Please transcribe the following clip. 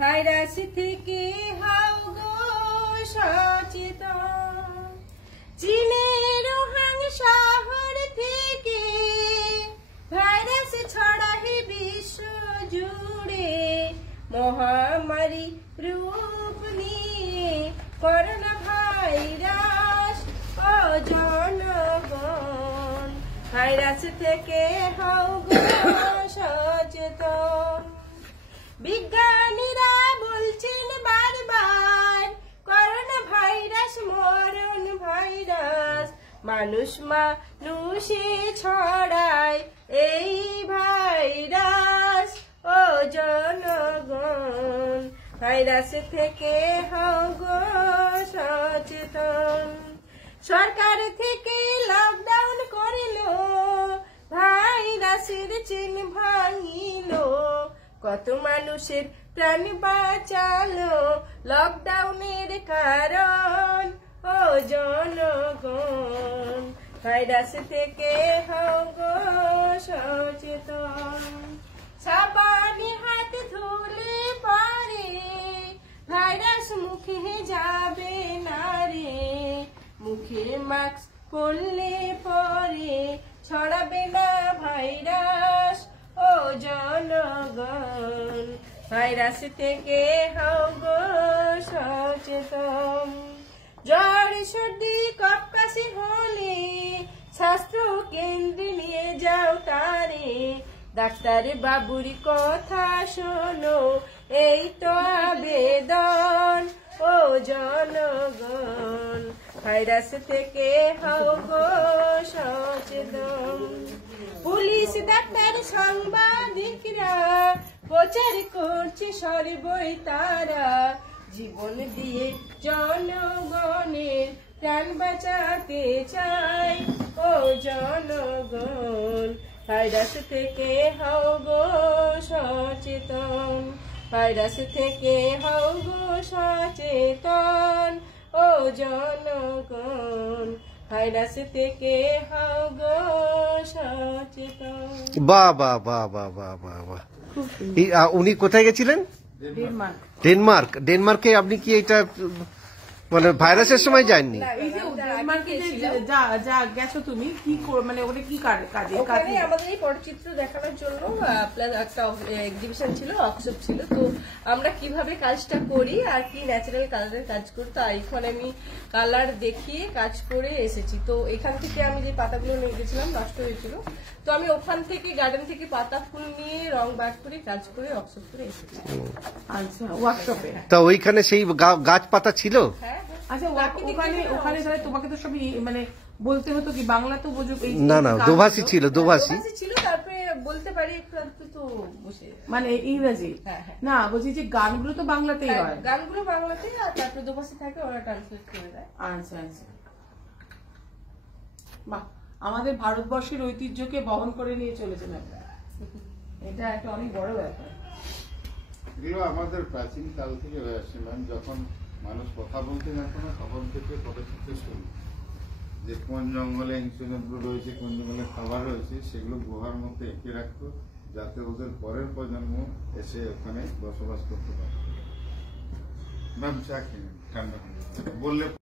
Virus থেকে হও গো সচেতন। চীনের উহান শহর থেকে ভাইরাস ছড়ায় বিশ্ব জুড়ে, মহামারী রূপ নিয়ে করোনা ভাইরাস ও জনগণ। ভাইরাস থেকে হও গো সচেতন। বিজ্ঞানীরা বলছেন বারবার করোনা ভাইরাস মরণ ভাইরাস, মানুষ মানুষে ছড়ায় এই ভাইরাস ও জনগণ। ভাইরাস থেকে হও গো সচেতন। সরকার থেকে লকডাউন করিল, ভাইরাসের চেন ভাঙিল, কত মানুষের প্রাণ বাঁচালো লকডাউনের কারণ ও জনগণ। ভাইরাস থেকে হও গো সচেতন। সাবানে হাত ধুলে পরে ভাইরাস মুখে যাবে না রে, মুখে মাস্ক পরলে পরে ছড়াবে না ভাইরাস ও জনগণ। ভাইরাস থেকে হও গো সচেতন। জ্বর সর্দি কফ কাশি হলে স্বাস্থ্য কেন্দ্রে নিয়ে যাও তারে, ডাক্তার বাবুর কথা শোনো এই তো আবেদন ও জনগণ। ভাইরাস থেকে হও গো সচেতন। পুলিশ ডাক্তার সাংবাদিকরা প্রচার করছে সর্বই তারা, জীবন দিয়ে জনগণের প্রাণ বাঁচাতে চাই ও জনগণ। ভাইরাস থেকে হও গো সচেতন। ভাইরাস থেকে হও গো সচেতন ও জনগণ। ভাইরাস থেকে হও গো সচেতন। বাহ বাহ বাহ বাহ বাহ বাহ বাহ। উনি কোথায় গেছিলেন? ডেনমার্ক। ডেনমার্কে আপনি কি এটা মানে ভাইরাসের সময় যাননি? গেছো তুমি কি মানে ওখানে কি কাজে? আমাদের এই পটচিত্র দেখানোর জন্য প্লাস একটা এক্সিবিশন ছিল, ওয়ার্কশপ ছিল। তো আমরা কিভাবে কাজটা করি আর কি ন্যাচারাল কালারের কাজ করি, তো এখন আমি কালার দেখিয়ে কাজ করে এসেছি। তো এখান থেকে আমি যে পাতাগুলো নিয়ে গেছিলাম নষ্ট হয়েছিল, তো আমি ওখান থেকে গার্ডেন থেকে পাতা ফুল নিয়ে রং বার করে কাজ করে ওয়ার্কশপ করে এসেছি। আচ্ছা, ওয়ার্কশপে। তা ওইখানে সেই গাছ পাতা ছিল? হ্যাঁ। আচ্ছা, ওখানে তাহলে তোমাকে তো সবই মানে বলতে হতো কি? বাংলা তো বোঝো? না না, দোভাষী ছিল। দোভাষী ছিল, তারপরে বলতে পারি একটু তো বসে মানে ইংরেজি। না বলছি যে গানগুলো তো বাংলাতেই হয়। গানগুলো বাংলাতেই, আর তারপরে দোভাষী থাকে, ওরা ট্রান্সলেট করে দেয়। আচ্ছা আচ্ছা, বাহ, আমাদের ভারতবর্ষের ঐতিহ্যকে বহন করে নিয়ে চলেছেন আপনারা, এটা একটা অনেক বড় ব্যাপার। এগুলো আমাদের প্রাচীন কাল থেকে হয়ে আসছে ম্যাম। যখন মানুষ কথা বলতে জানত না তখন থেকে পদক্ষেপে শুরু, যে কোন জঙ্গলে হিংস্র রয়েছে, কোন জঙ্গলে খাবার রয়েছে, সেগুলো গুহার মধ্যে এঁকে রাখতো যাতে ওদের পরের প্রজন্ম এসে ওখানে বসবাস করতে পারে। ম্যাম চা খেয়ে ঠান্ডা বললে